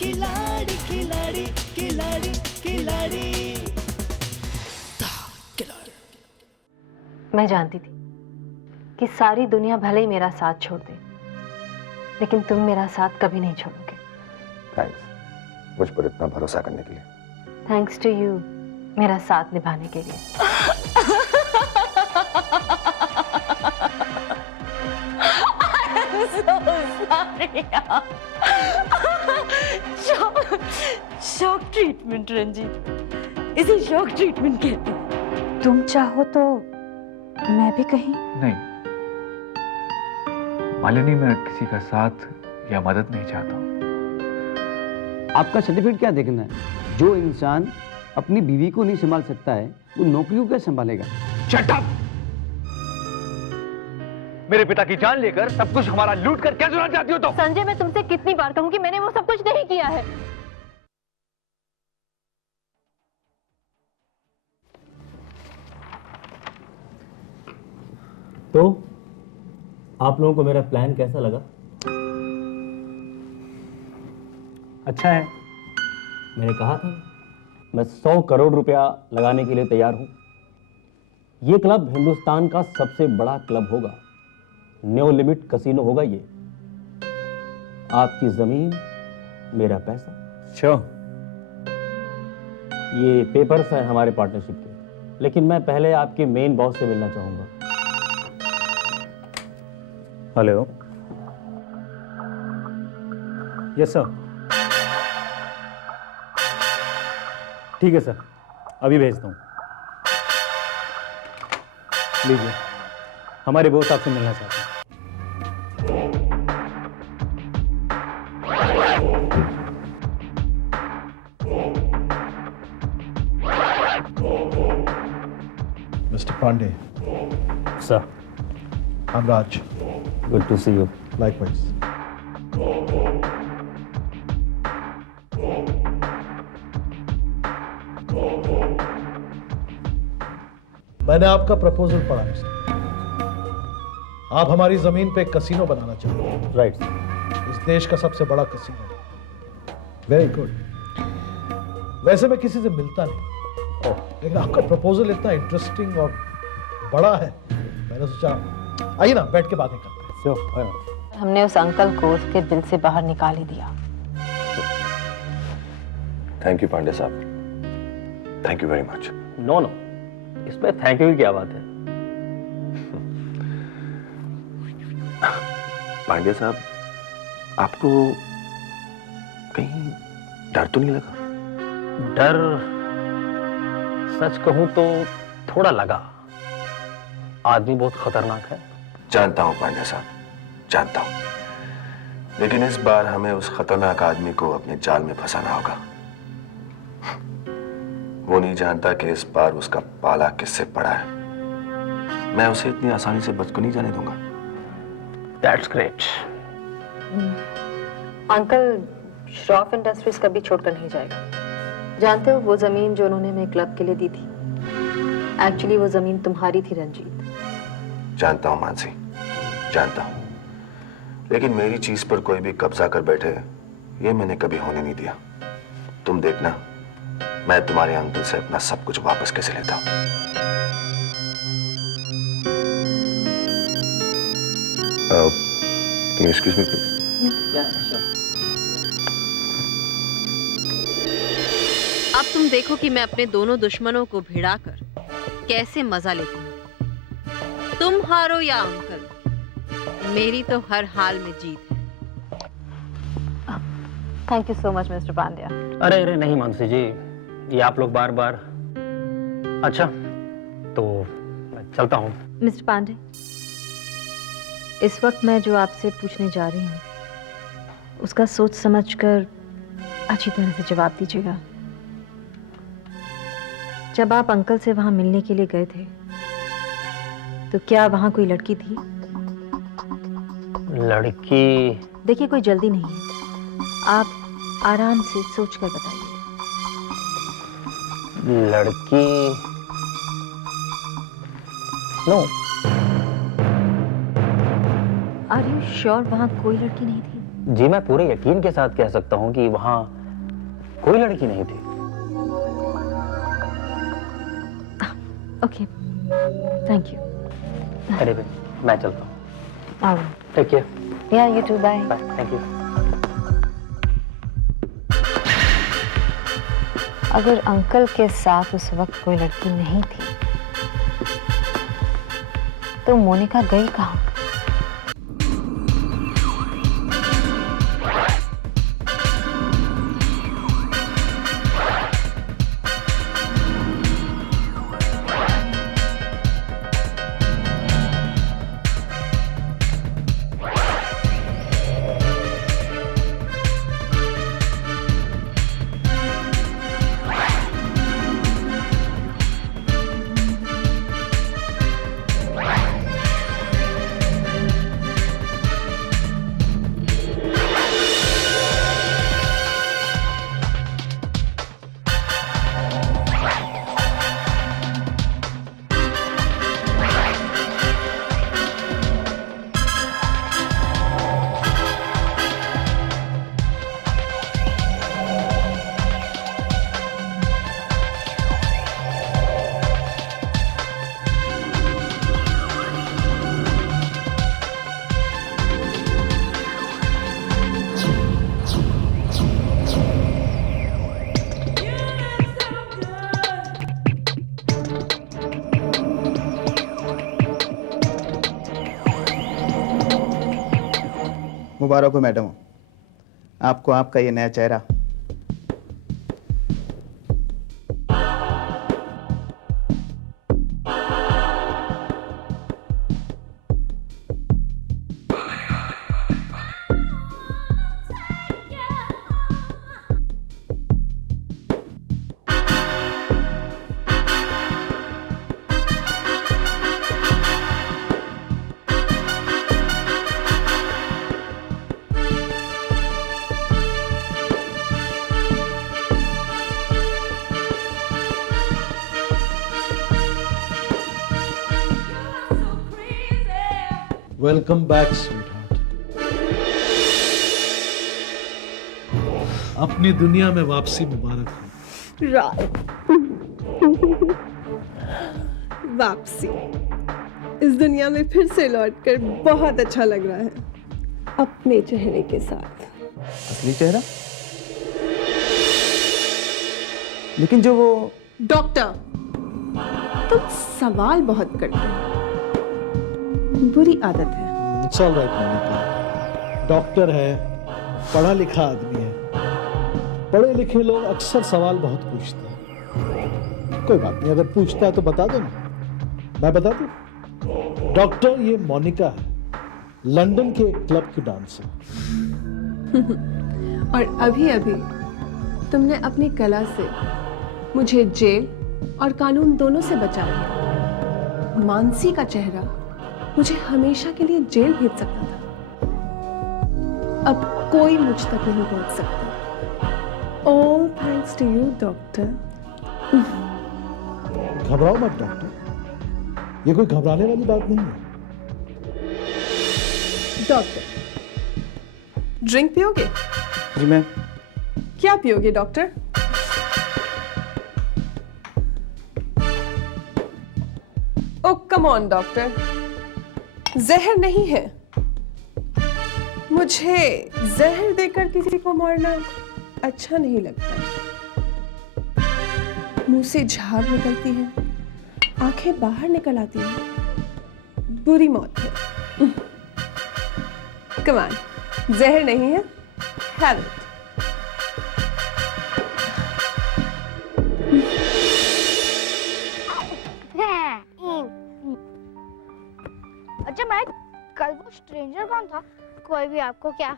खिलाड़ी खिलाड़ी खिलाड़ी खिलाड़ी। मैं जानती थी कि सारी दुनिया भले ही मेरा साथ छोड़ दे, लेकिन तुम मेरा साथ कभी नहीं छोड़ोगे। थैंक्स मुझ पर इतना भरोसा करने के लिए। थैंक्स टू यू मेरा साथ निभाने के लिए। शॉक ट्रीटमेंट रंजीत, इसे शॉक ट्रीटमेंट कहते हैं। तुम चाहो तो मैं भी कहीं। नहीं मालिनी, मैं किसी का साथ या मदद नहीं चाहता हूँ। आपका सर्टिफिकेट क्या देखना है? जो इंसान अपनी बीवी को नहीं संभाल सकता है वो नौकरियों कैसे संभालेगा? Shut up! मेरे पिता की जान लेकर सब कुछ हमारा लूट कर क्या चुना चाहती हो तो? संजय, मैं तुमसे कितनी बार कहूँ कि मैंने वो सब कुछ नहीं किया है। तो आप लोगों को मेरा प्लान कैसा लगा? अच्छा है, मैंने कहा था मैं 100 करोड़ रुपया लगाने के लिए तैयार हूं। ये क्लब हिंदुस्तान का सबसे बड़ा क्लब होगा, नो लिमिट कसीनो होगा ये। आपकी जमीन, मेरा पैसा। श्योर। ये पेपर्स हैं हमारे पार्टनरशिप के, लेकिन मैं पहले आपके मेन बॉस से मिलना चाहूंगा। हेलो। Yes sir. ठीक है सर, अभी भेजता हूँ। लीजिए, हमारे बॉस आपसे मिलना चाहते हैं। Mr. Pandey. Sir. I'm Raj. Good to see you. Likewise. मैंने आपका प्रपोजल पढ़ा है सर। आप हमारी जमीन पे एक कसीनो बनाना चाहते हैं। राइट। इस देश का सबसे बड़ा कसीनो। Very good. वैसे मैं किसी से मिलता नहीं, लेकिन आपका प्रपोजल इतना इंटरेस्टिंग और बड़ा है, मैंने सोचा आइए ना बैठ के बातें करते हैं। हमने उस अंकल को उसके बिल से बाहर निकाल ही दिया। थैंक यू पांडे साहब, thank you very much. No no, इसमें थैंक यू की क्या बात है? पांडे साहब, आपको कहीं डर तो नहीं लगा? डर सच कहूं तो थोड़ा लगा। आदमी बहुत खतरनाक है। जानता हूं पांडे साहब, जानता हूं, लेकिन इस बार हमें उस खतरनाक आदमी को अपने जाल में फंसाना होगा। वो नहीं जानता कि इस बार उसका पाला किससे पड़ा है। मैं उसे इतनी आसानी से बच को नहीं जाने दूंगा। That's great. Uncle Shroff industries कभी छोड़कर नहीं जाएगा। जानते हो वो जमीन जो उन्होंने मेरे क्लब के लिए दी थी, एक्चुअली वो जमीन तुम्हारी थी रंजीत। जानता हूं मानसी, जानता हूं, लेकिन मेरी चीज पर कोई भी कब्जा कर बैठे ये मैंने कभी होने नहीं दिया। तुम देखना मैं तुम्हारे अंकल से अपना सब कुछ वापस कैसे लेता हूं। Can you excuse me, please? अब तुम देखो कि मैं अपने दोनों दुश्मनों को भिड़ाकर कैसे मजा लेती हूँ। तुम हारो या अंकल, मेरी तो हर हाल में जीत है। Thank you so much mister Pandya. अरे अरे नहीं मानसी जी, ये आप लोग बार बार। अच्छा तो मैं चलता हूँ। मिस्टर पांडे, इस वक्त मैं जो आपसे पूछने जा रही हूँ उसका सोच समझकर अच्छी तरह से जवाब दीजिएगा। जब आप अंकल से वहां मिलने के लिए गए थे तो क्या वहां कोई लड़की थी? लड़की? देखिए कोई जल्दी नहीं है, आप आराम से सोचकर बताइए। लड़की? नो। आर यू श्योर वहां कोई लड़की नहीं थी? जी मैं पूरे यकीन के साथ कह सकता हूँ कि वहां कोई लड़की नहीं थी। Okay, thank you. अरे मैं चलता हूँ। Take care. Yeah you too, bye. Bye, thank you. अगर अंकल के साथ उस वक्त कोई लड़की नहीं थी तो मोनिका गई कहाँ? मुबारक हो मैडम, आपको आपका ये नया चेहरा। Welcome back sweetheart. अपनी दुनिया में वापसी मुबारक हो। वापसी इस दुनिया में फिर से लौटकर बहुत अच्छा लग रहा है, अपने चेहरे के साथ। असली चेहरा? लेकिन जो वो डॉक्टर, तुम सवाल बहुत करते हो, बुरी आदत है। It's all right Monica, doctor है, पढ़ा लिखा आदमी है। पढ़े लिखे लोग अक्सर सवाल बहुत पूछते हैं। कोई बात नहीं, अगर पूछता है तो बता दो ना, मैं बता दूं। डॉक्टर, ये मोनिका है, लंदन के एक क्लब की डांसर। और अभी अभी तुमने अपनी कला से मुझे जेल और कानून दोनों से बचा लिया। मानसी का चेहरा मुझे हमेशा के लिए जेल भेज सकता था, अब कोई मुझ तक नहीं पहुंच सकता। All thanks to you doctor. घबराओ मत डॉक्टर, ये कोई घबराने वाली बात नहीं है। डॉक्टर, ड्रिंक पियोगे? जी मैम। क्या पियोगे doctor? Oh come on doctor, जहर नहीं है। मुझे जहर देकर किसी को मारना अच्छा नहीं लगता। मुंह से झाग निकलती है, आंखें बाहर निकल आती हैं, बुरी मौत है। कम ऑन, जहर नहीं है, हैव इट। अच्छा मैं, कल वो स्ट्रेंजर कौन था? कोई भी आपको क्या?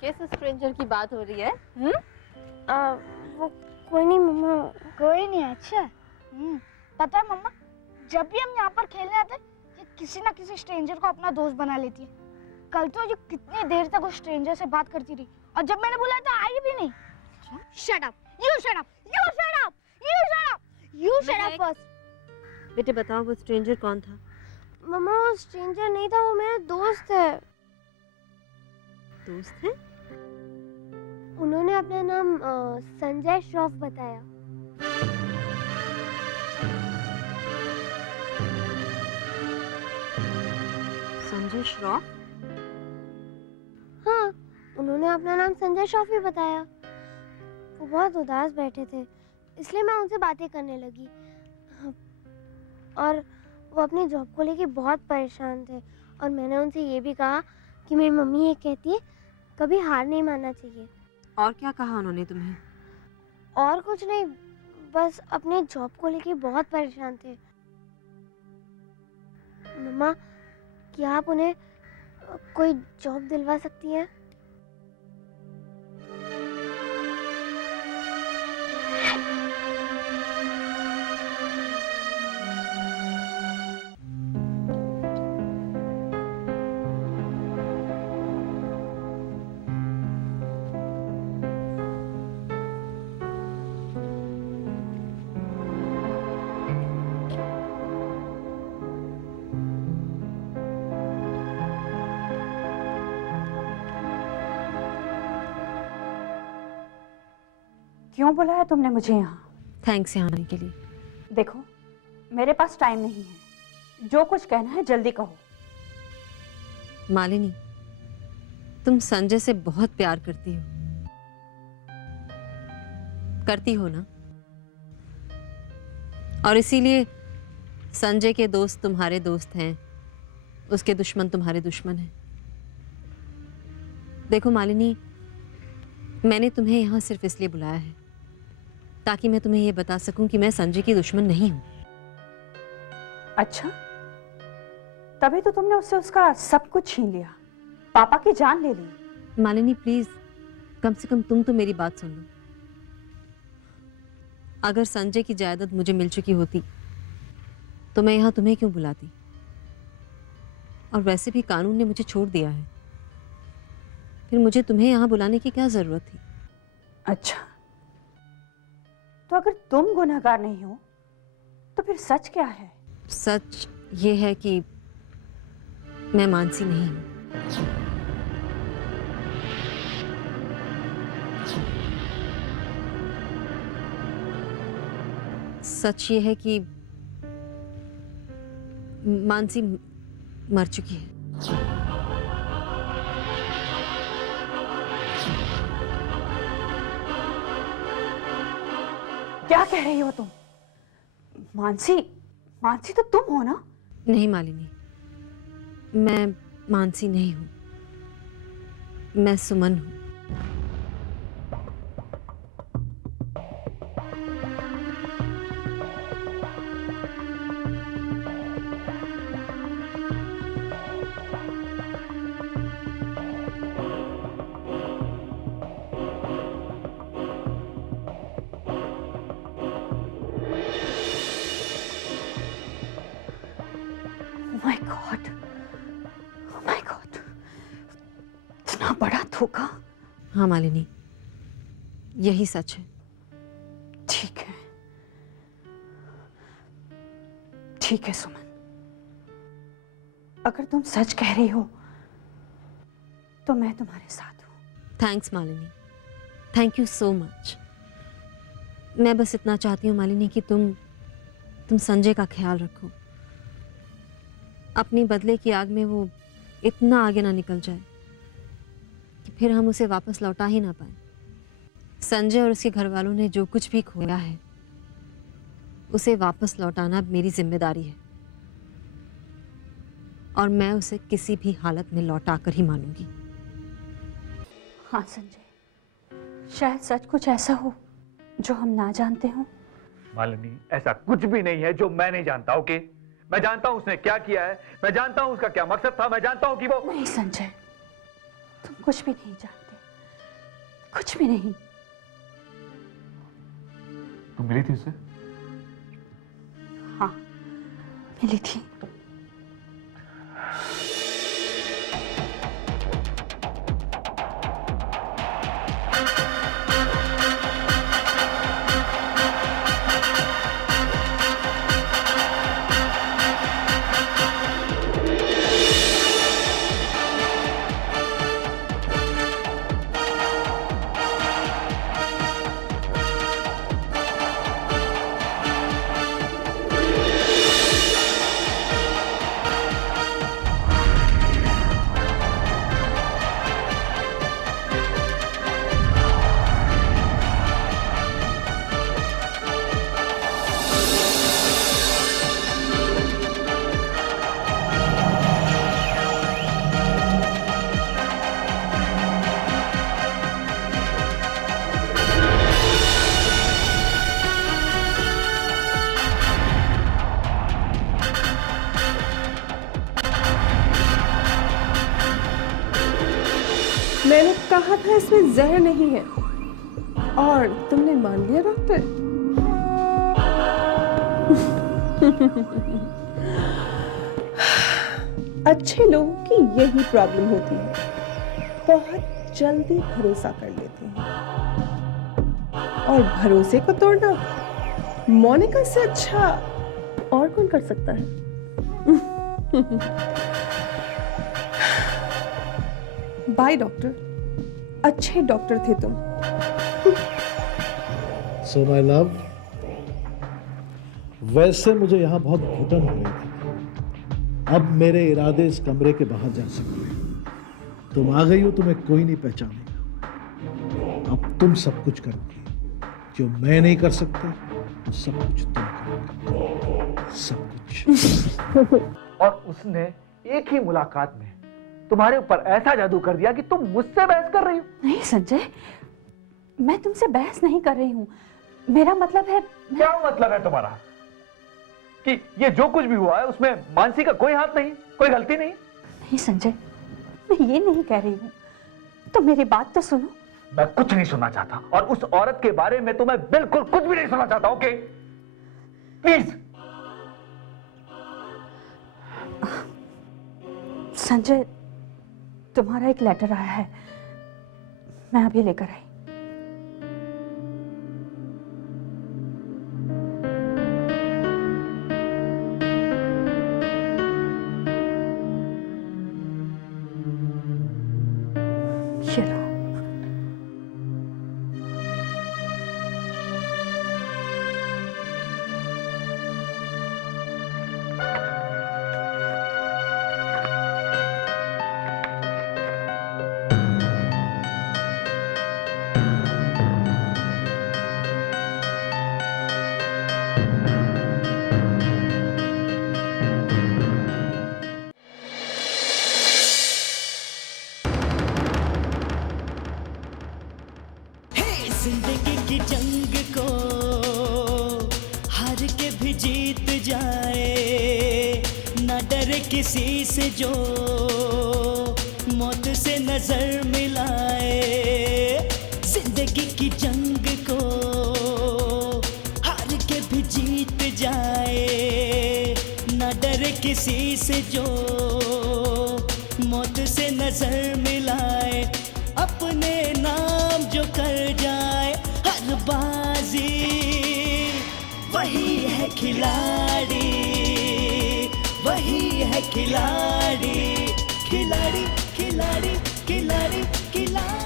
किस स्ट्रेंजर की बात हो रही है? वो कोई नहीं मम्मा। कोई नहीं? अच्छा। पता है मम्मा, जब भी हम यहाँ पर खेलने आते ये किसी ना किसी स्ट्रेंजर को अपना दोस्त बना लेती है। कल तो ये कितनी देर तक उस स्ट्रेंजर से बात करती रही, और जब मैंने बुलाया तो आई भी नहीं। Shut up, you shut up, you shut up, you shut up, you shut up first. बेटे बताओ वो स्ट्रेंजर कौन था? मम्मा वो स्ट्रेंजर नहीं था, वो मेरा दोस्त है। दोस्त हैं? उन्होंने अपना नाम संजय श्रॉफ बताया। संजय श्रॉफ? हाँ, उन्होंने अपना नाम संजय श्रॉफ ही बताया। वो बहुत उदास बैठे थे, इसलिए मैं उनसे बातें करने लगी। और वो अपनी जॉब को लेके बहुत परेशान थे, और मैंने उनसे ये भी कहा कि मेरी मम्मी ये कहती है कभी हार नहीं मानना चाहिए। और क्या कहा उन्होंने तुम्हें? और कुछ नहीं, बस अपने जॉब को लेके बहुत परेशान थे। मम्मा, क्या आप उन्हें कोई जॉब दिलवा सकती हैं? क्यों बुलाया तुमने मुझे यहाँ? थैंक्स यहाँ आने के लिए। देखो, मेरे पास टाइम नहीं है, जो कुछ कहना है जल्दी कहो। मालिनी, तुम संजय से बहुत प्यार करती हो, करती हो ना? और इसीलिए संजय के दोस्त तुम्हारे दोस्त हैं, उसके दुश्मन तुम्हारे दुश्मन हैं। देखो मालिनी, मैंने तुम्हें यहाँ सिर्फ इसलिए बुलाया है ताकि मैं तुम्हें यह बता सकूं कि मैं संजय की दुश्मन नहीं हूं। अच्छा, तभी तो तुमने उससे उसका सब कुछ छीन लिया, पापा की जान ले ली। मालिनी प्लीज, कम से कम तुम तो मेरी बात सुन लो। अगर संजय की जायदाद मुझे मिल चुकी होती तो मैं यहाँ तुम्हें क्यों बुलाती? और वैसे भी कानून ने मुझे छोड़ दिया है, फिर मुझे तुम्हें यहाँ बुलाने की क्या जरूरत थी? अच्छा, तो अगर तुम गुनहगार नहीं हो तो फिर सच क्या है? सच ये है कि मैं मानसी नहीं हूं। सच ये है कि मानसी मर चुकी है। क्या कह रही हो तुम? मानसी, मानसी तो तुम हो ना? नहीं मालिनी, मैं मानसी नहीं हूं, मैं सुमन हूं। माय गॉड, माय गॉड, इतना बड़ा धोखा। हाँ मालिनी, यही सच है। ठीक है, ठीक है सुमन, अगर तुम सच कह रही हो तो मैं तुम्हारे साथ हूं। Thanks Malini, thank you so much. मैं बस इतना चाहती हूँ मालिनी कि तुम संजय का ख्याल रखो, अपनी बदले की आग में वो इतना आगे ना निकल जाए कि फिर हम उसे वापस लौटा ही ना पाए। संजय और उसके घर वालों ने जो कुछ भी खोया है उसे वापस लौटाना मेरी जिम्मेदारी है, और मैं उसे किसी भी हालत में लौटा कर ही मानूंगी। हाँ संजय, शायद सच कुछ ऐसा हो जो हम ना जानते हो। मालिनी, ऐसा कुछ भी नहीं है जो मैं नहीं जानता। ओके, मैं जानता हूं उसने क्या किया है, मैं जानता हूं उसका क्या मकसद था, मैं जानता हूं कि वो... नहीं संजय, तुम कुछ भी नहीं जानते, कुछ भी नहीं। तुम मिली थी उससे? हाँ, मिली थी। देखा इसमें जहर नहीं है। और तुमने मान लिया डॉक्टर? अच्छे लोगों की यही प्रॉब्लम होती है, बहुत जल्दी भरोसा कर लेते हैं। और भरोसे को तोड़ना मोनिका से अच्छा और कौन कर सकता है? बाय डॉक्टर, अच्छे डॉक्टर थे तुम। सो माय लव, वैसे मुझे यहां बहुत घुटन हो रही थी। अब मेरे इरादे इस कमरे के बाहर जा सकते हैं। तुम आ गई हो, तुम्हें कोई नहीं पहचानेगा। अब तुम सब कुछ करोगी जो मैं नहीं कर सकता, वो सब कुछ तुम करोगी, सब कुछ। और उसने एक ही मुलाकात में तुम्हारे ऊपर ऐसा जादू कर दिया कि तुम मुझसे बहस कर रही हो। नहीं संजय, मैं तुमसे बहस नहीं कर रही हूँ। मेरा मतलब है क्या मतलब है तुम्हारा? कि ये जो कुछ भी हुआ है उसमें मानसी का कोई हाथ नहीं, कोई गलती नहीं? नहीं संजय, मैं ये नहीं कह रही हूँ। तो मेरी बात तो सुनो। मैं कुछ नहीं सुनना चाहता और उस औरत के बारे में तो मैं बिल्कुल कुछ भी नहीं सुनना चाहता। Okay please. संजय, तुम्हारा एक लेटर आया है, मैं अभी लेकर आई। चलो। जिंदगी की जंग को हार के भी जीत जाए, ना डरे किसी से जो मौत से नजर मिलाए। जिंदगी की जंग को हार के भी जीत जाए, ना डरे किसी से जो मौत से नजर मिलाए। अपने नाम जो कर जाए हर बाजी, वही है खिलाड़ी, वही है खिलाड़ी, खिलाड़ी खिलाड़ी खिलाड़ी खिलाड़ी।